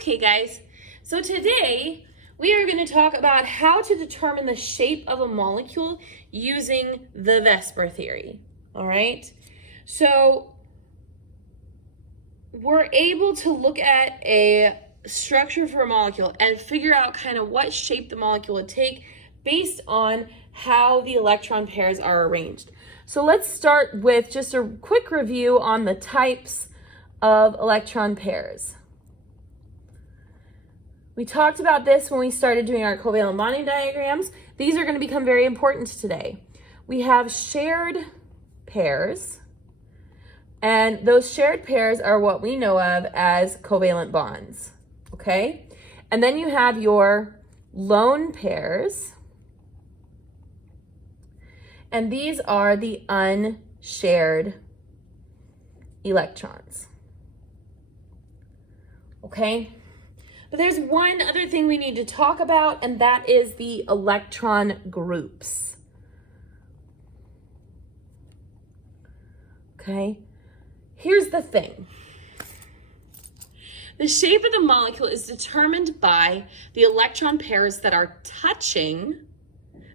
Okay guys, so today we are going to talk about how to determine the shape of a molecule using the Vesper theory. All right, so we're able to look at a structure for a molecule and figure out kind of what shape the molecule would take based on how the electron pairs are arranged. So let's start with just a quick review on the types of electron pairs. We talked about this when we started doing our covalent bonding diagrams. These are going to become very important today. We have shared pairs, and those shared pairs are what we know of as covalent bonds, okay? And then you have your lone pairs, and these are the unshared electrons, okay? But there's one other thing we need to talk about, and that is the electron groups. Okay, here's the thing. The shape of the molecule is determined by the electron pairs that are touching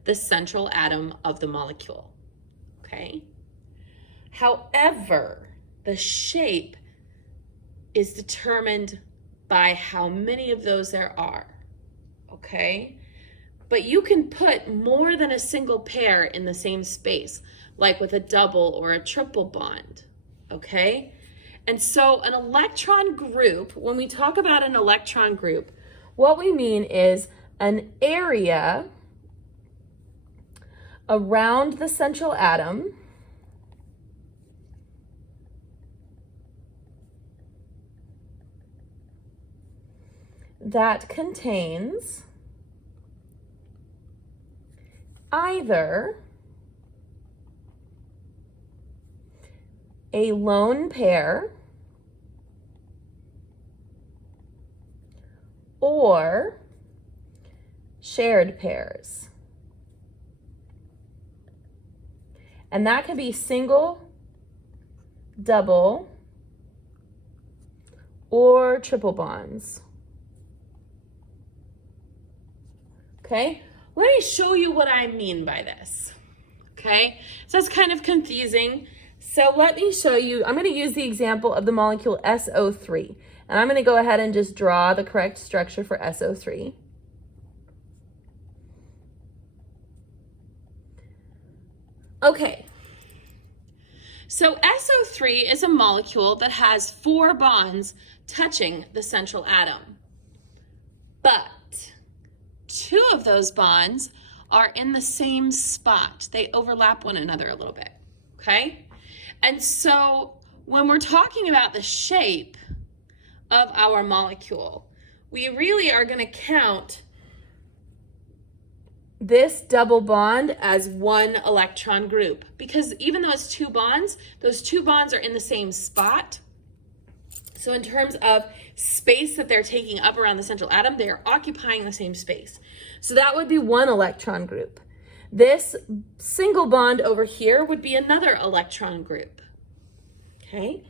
the central atom of the molecule, okay? However, the shape is determined by how many of those there are, okay? But you can put more than a single pair in the same space, like with a double or a triple bond, okay? And so an electron group, when we talk about an electron group, what we mean is an area around the central atom that contains either a lone pair or shared pairs. And that can be single, double, or triple bonds. Okay, let me show you what I mean by this. Okay, so it's kind of confusing. So let me show you, I'm going to use the example of the molecule SO3. And I'm going to go ahead and just draw the correct structure for SO3. Okay, so SO3 is a molecule that has 4 bonds touching the central atom. But 2 of those bonds are in the same spot. They overlap one another a little bit, okay? And so when we're talking about the shape of our molecule, we really are going to count this double bond as one electron group, because even though it's 2 bonds, those 2 bonds are in the same spot. So in terms of space that they're taking up around the central atom, they are occupying the same space. So that would be one electron group. This single bond over here would be another electron group, okay?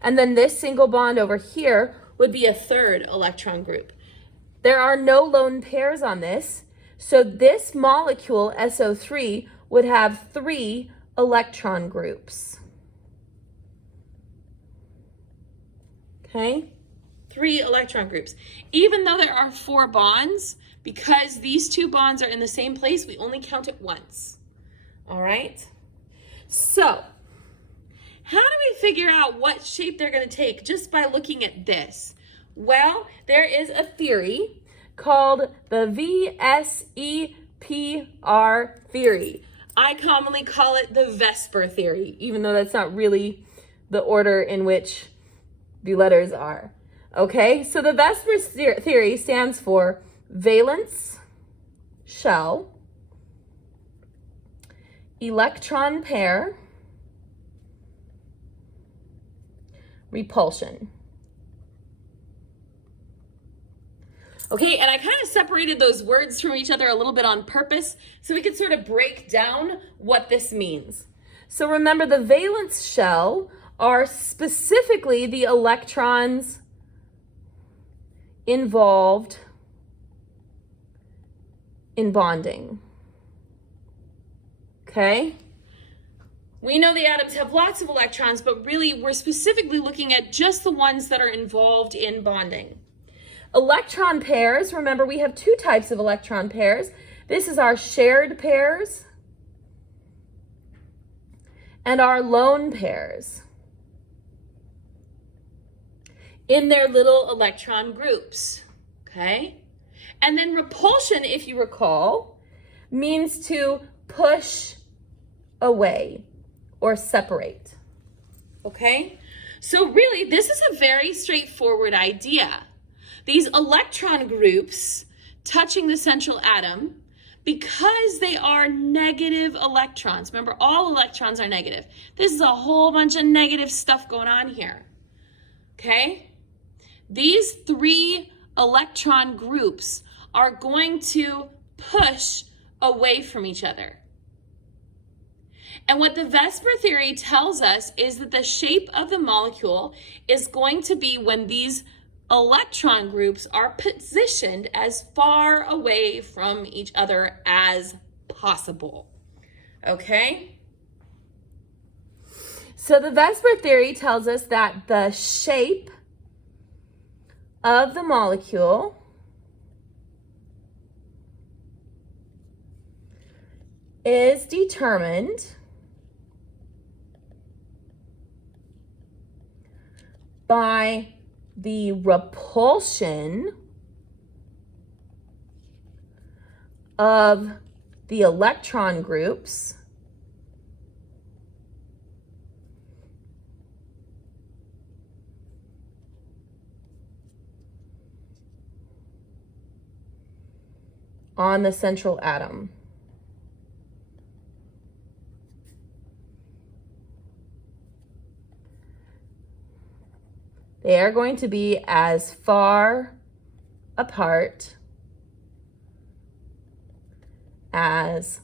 And then this single bond over here would be a third electron group. There are no lone pairs on this, so this molecule, SO3, would have 3 electron groups. Okay, 3 electron groups. Even though there are 4 bonds, because these 2 bonds are in the same place, we only count it once. All right? So, how do we figure out what shape they're going to take just by looking at this? Well, there is a theory called the VSEPR theory. I commonly call it the Vesper theory, even though that's not really the order in which the letters are. Okay, so the Vesper theory stands for valence shell, electron pair, repulsion. Okay, and I kind of separated those words from each other a little bit on purpose so we could sort of break down what this means. So remember, the valence shell are specifically the electrons involved in bonding. Okay? We know the atoms have lots of electrons, but really we're specifically looking at just the ones that are involved in bonding. Electron pairs, remember we have two types of electron pairs. This is our shared pairs and our lone pairs in their little electron groups, okay? And then repulsion, if you recall, means to push away or separate, okay? So really, this is a very straightforward idea. These electron groups touching the central atom, because they are negative electrons. Remember, all electrons are negative. This is a whole bunch of negative stuff going on here, okay? These three electron groups are going to push away from each other. And what the Vesper theory tells us is that the shape of the molecule is going to be when these electron groups are positioned as far away from each other as possible. Okay? So the Vesper theory tells us that the shape of the molecule is determined by the repulsion of the electron groups on the central atom. They are going to be as far apart as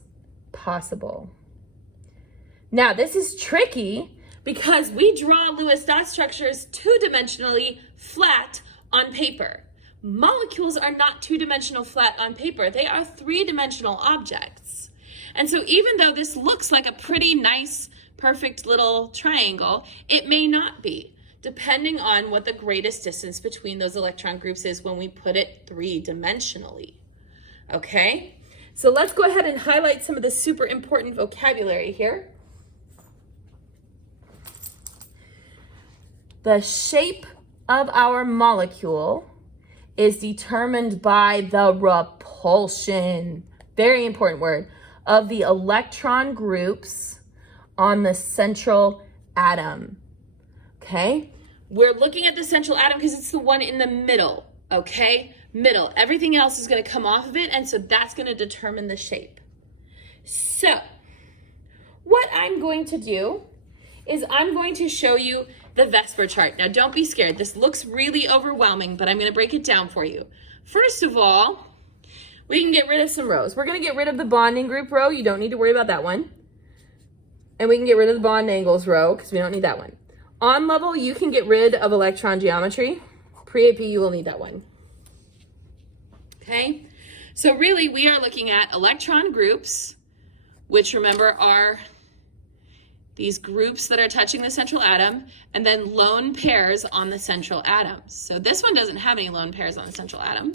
possible. Now, this is tricky because we draw Lewis dot structures two-dimensionally flat on paper. Molecules are not two-dimensional flat on paper. They are three-dimensional objects. And so even though this looks like a pretty nice, perfect little triangle, it may not be, depending on what the greatest distance between those electron groups is when we put it three-dimensionally. Okay? So let's go ahead and highlight some of the super important vocabulary here. The shape of our molecule is determined by the repulsion, very important word, of the electron groups on the central atom. Okay? We're looking at the central atom because it's the one in the middle, okay? Middle. Everything else is going to come off of it, and so that's going to determine the shape. So, what I'm going to do is I'm going to show you the Vesper chart. Now, don't be scared. This looks really overwhelming, but I'm going to break it down for you. First of all, we can get rid of some rows. We're going to get rid of the bonding group row. You don't need to worry about that one. And we can get rid of the bond angles row because we don't need that one. On level, you can get rid of electron geometry. Pre-AP, you will need that one. Okay? So really, we are looking at electron groups, which remember are these groups that are touching the central atom, and then lone pairs on the central atom. So this one doesn't have any lone pairs on the central atom.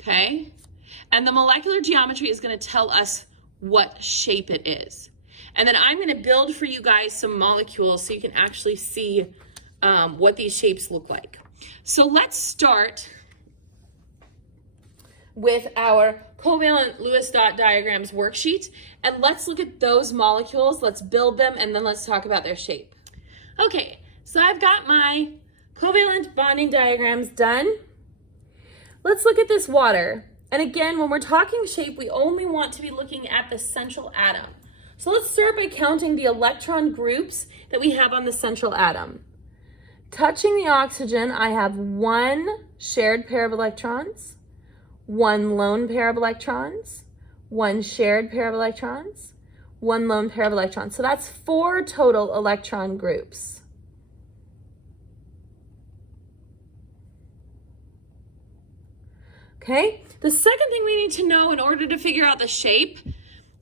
Okay? And the molecular geometry is going to tell us what shape it is. And then I'm going to build for you guys some molecules so you can actually see what these shapes look like. So let's start with our covalent Lewis dot diagrams worksheet, and let's look at those molecules, let's build them, and then let's talk about their shape. Okay, so I've got my covalent bonding diagrams done. Let's look at this water. And again, when we're talking shape, we only want to be looking at the central atom. So let's start by counting the electron groups that we have on the central atom. Touching the oxygen, I have one shared pair of electrons, one lone pair of electrons, one shared pair of electrons, one lone pair of electrons. So that's 4 total electron groups. Okay? The second thing we need to know in order to figure out the shape,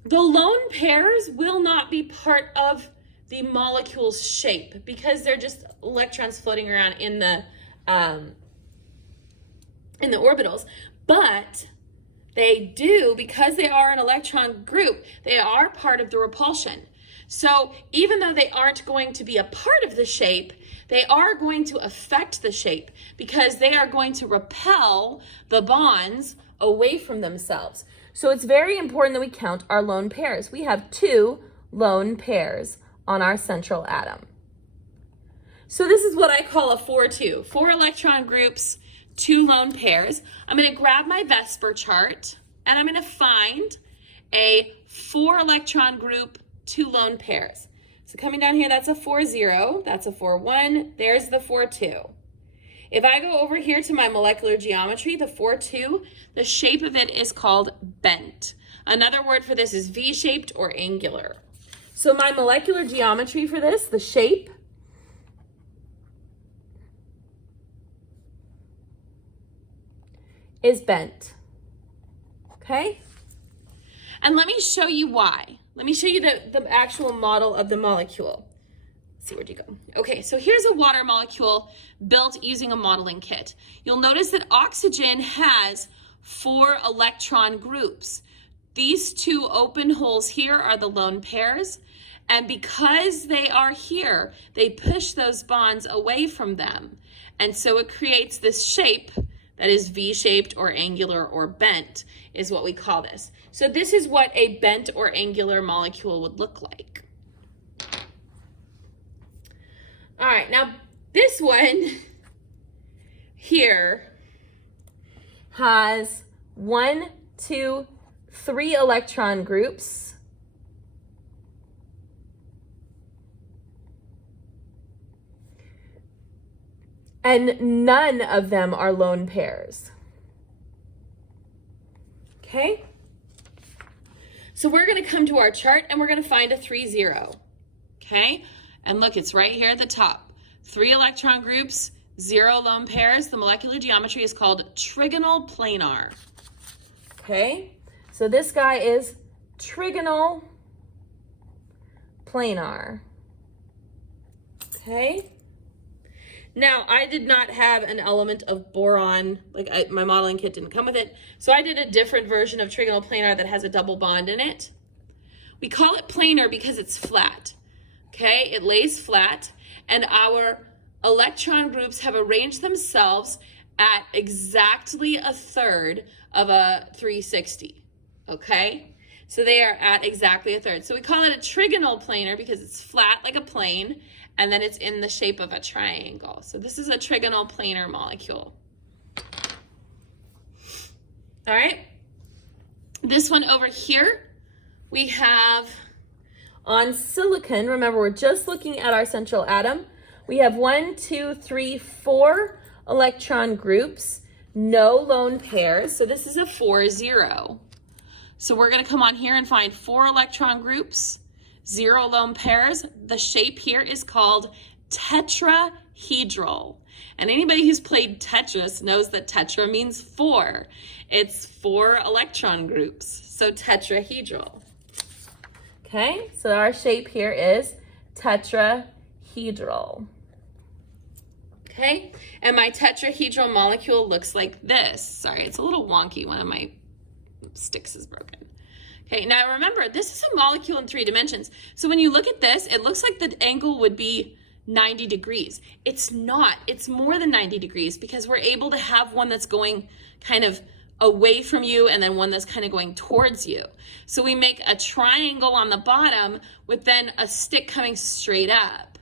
the lone pairs will not be part of the molecule's shape because they're just electrons floating around in the orbitals. But they do, because they are an electron group, they are part of the repulsion. So even though they aren't going to be a part of the shape, they are going to affect the shape because they are going to repel the bonds away from themselves. So it's very important that we count our lone pairs. We have 2 lone pairs on our central atom. So this is what I call a 4-2. 4 electron groups, 2 lone pairs. I'm going to grab my Vesper chart and I'm going to find a 4 electron group, 2 lone pairs. So coming down here, that's a 4-0, that's a 4-1, there's the 4-2. If I go over here to my molecular geometry, the 4-2, the shape of it is called bent. Another word for this is V-shaped or angular. So my molecular geometry for this, the shape, is bent. Okay? And let me show you why. Let me show you the actual model of the molecule. Let's see, where'd you go? Okay, so here's a water molecule built using a modeling kit. You'll notice that oxygen has 4 electron groups. These 2 open holes here are the lone pairs, and because they are here, they push those bonds away from them. And so it creates this shape that is V-shaped or angular or bent, is what we call this. So this is what a bent or angular molecule would look like. All right, now this one here has 1, 2, 3 electron groups. And none of them are lone pairs. Okay? So we're going to come to our chart and we're going to find a 3-0. Okay? And look, it's right here at the top. 3 electron groups, 0 lone pairs. The molecular geometry is called Trigonal Planar. Okay? So this guy is Trigonal Planar. Okay? Now, I did not have an element of boron, my modeling kit didn't come with it, so I did a different version of trigonal planar that has a double bond in it. We call it planar because it's flat, okay? It lays flat, and our electron groups have arranged themselves at exactly 1/3 of a 360, okay? So they are at exactly 1/3. So we call it a trigonal planar because it's flat like a plane, and then it's in the shape of a triangle. So this is a trigonal planar molecule. All right. This one over here, we have on silicon, remember we're just looking at our central atom, we have 1, 2, 3, 4 electron groups, no lone pairs. So this is a 4-0. So we're gonna come on here and find 4 electron groups, 0 lone pairs. The shape here is called tetrahedral. And anybody who's played Tetris knows that tetra means 4. It's 4 electron groups, so tetrahedral. Okay, so our shape here is tetrahedral. Okay, and my tetrahedral molecule looks like this. Sorry, it's a little wonky. One of my sticks is broken. Okay, now remember, this is a molecule in 3 dimensions. So when you look at this, it looks like the angle would be 90 degrees. It's not. It's more than 90 degrees because we're able to have one that's going kind of away from you and then one that's kind of going towards you. So we make a triangle on the bottom with then a stick coming straight up.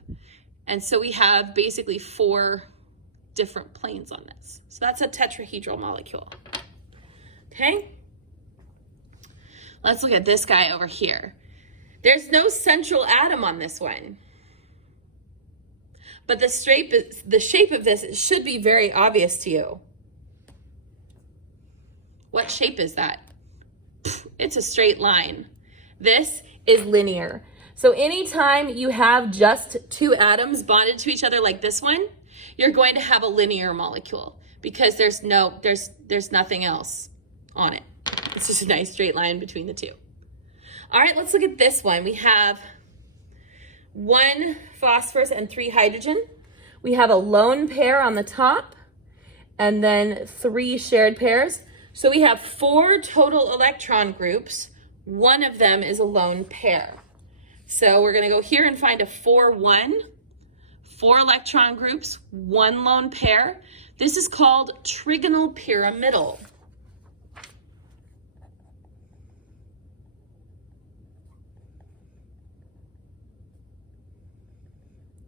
And so we have basically 4 different planes on this. So that's a tetrahedral molecule. Okay? Let's look at this guy over here. There's no central atom on this one. But the shape of this should be very obvious to you. What shape is that? It's a straight line. This is linear. So anytime you have just 2 atoms bonded to each other like this one, you're going to have a linear molecule because there's nothing else on it. It's just a nice straight line between the two. All right, let's look at this one. We have 1 phosphorus and 3 hydrogen. We have a lone pair on the top and then 3 shared pairs. So we have 4 total electron groups. One of them is a lone pair. So we're going to go here and find a 4-1, 4 electron groups, 1 lone pair. This is called Trigonal Pyramidal.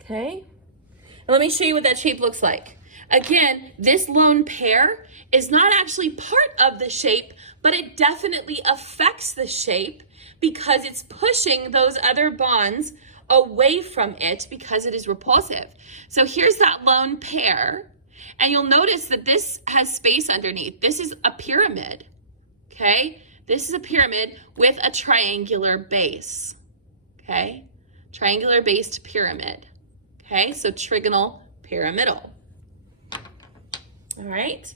Okay, and let me show you what that shape looks like. Again, this lone pair is not actually part of the shape, but it definitely affects the shape because it's pushing those other bonds away from it because it is repulsive. So here's that lone pair, and you'll notice that this has space underneath. This is a pyramid, okay? This is a pyramid with a triangular base, okay? Triangular based pyramid. Okay, so trigonal pyramidal. All right.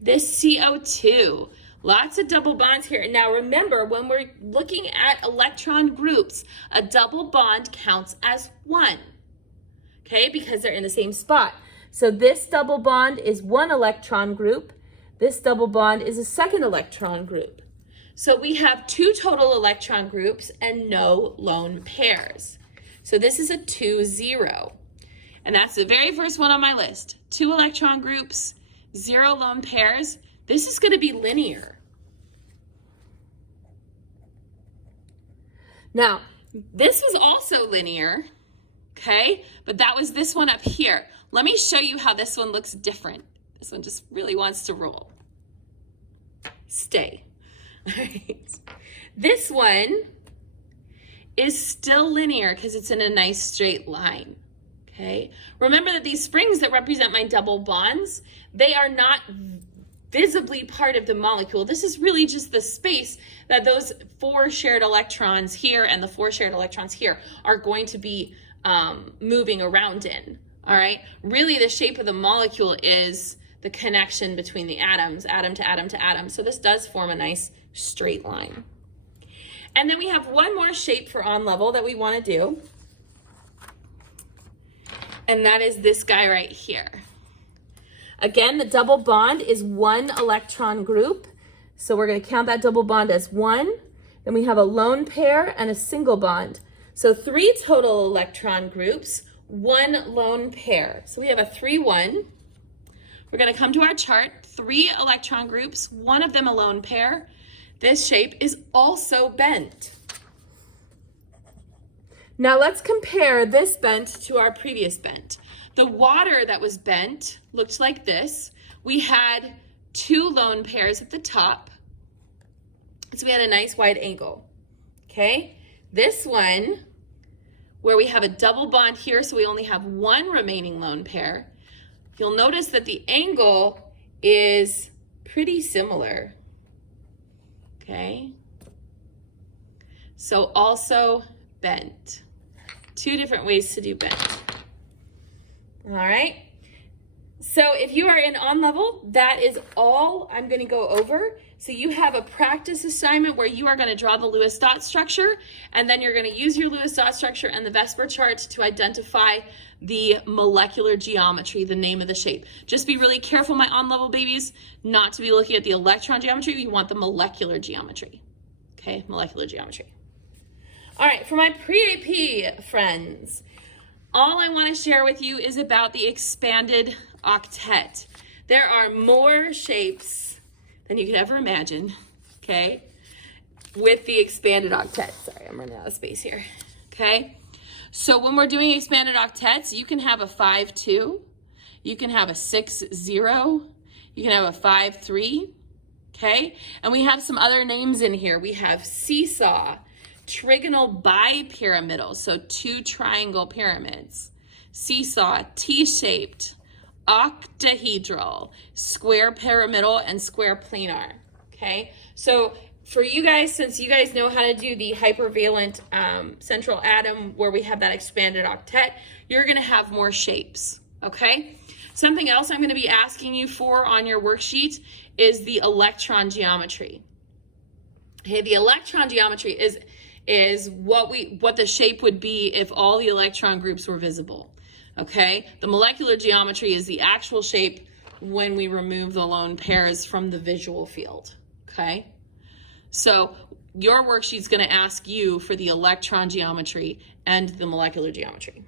This CO2, lots of double bonds here. Now remember, when we're looking at electron groups, a double bond counts as 1. Okay, because they're in the same spot. So this double bond is 1 electron group. This double bond is a 2nd electron group. So we have 2 total electron groups and no lone pairs. So this is a 2-0. And that's the very first one on my list. 2 electron groups, 0 lone pairs. This is going to be linear. Now, this was also linear, okay? But that was this one up here. Let me show you how this one looks different. This one just really wants to roll. Stay. All right. This one is still linear because it's in a nice straight line, okay? Remember that these springs that represent my double bonds, they are not visibly part of the molecule. This is really just the space that those 4 shared electrons here and the 4 shared electrons here are going to be moving around in, all right? Really, the shape of the molecule is the connection between the atoms, atom to atom to atom. So this does form a nice straight line. And then we have one more shape for on level that we want to do. And that is this guy right here. Again, the double bond is 1 electron group. So we're going to count that double bond as 1. Then we have a lone pair and a single bond. So 3 total electron groups, 1 lone pair. So we have a 3-1. We're going to come to our chart, 3 electron groups, 1 of them a lone pair. This shape is also bent. Now let's compare this bent to our previous bent. The water that was bent looked like this. We had 2 lone pairs at the top. So we had a nice wide angle, okay? This one, where we have a double bond here, so we only have 1 remaining lone pair, you'll notice that the angle is pretty similar. Okay, so also bent. 2 different ways to do bent. All right, so if you are in on level, that is all I'm going to go over. So you have a practice assignment where you are going to draw the Lewis dot structure, and then you're going to use your Lewis dot structure and the Vesper chart to identify the molecular geometry, the name of the shape. Just be really careful, my on-level babies, not to be looking at the electron geometry. You want the molecular geometry, okay? Molecular geometry. All right, for my pre-AP friends, all I want to share with you is about the expanded octet. There are more shapes than you could ever imagine, okay, with the expanded octet. Sorry, I'm running out of space here, okay? So when we're doing expanded octets, you can have a 5-2, you can have a 6-0, you can have a 5-3, okay? And we have some other names in here. We have seesaw, trigonal bipyramidal, so 2 triangle pyramids, seesaw, T-shaped, octahedral, square pyramidal, and square planar, okay? So for you guys, since you guys know how to do the hypervalent central atom where we have that expanded octet, you're gonna have more shapes, okay? Something else I'm going to be asking you for on your worksheet is the electron geometry. Okay, the electron geometry is what the shape would be if all the electron groups were visible. Okay, the molecular geometry is the actual shape when we remove the lone pairs from the visual field. Okay, so your worksheet's going to ask you for the electron geometry and the molecular geometry.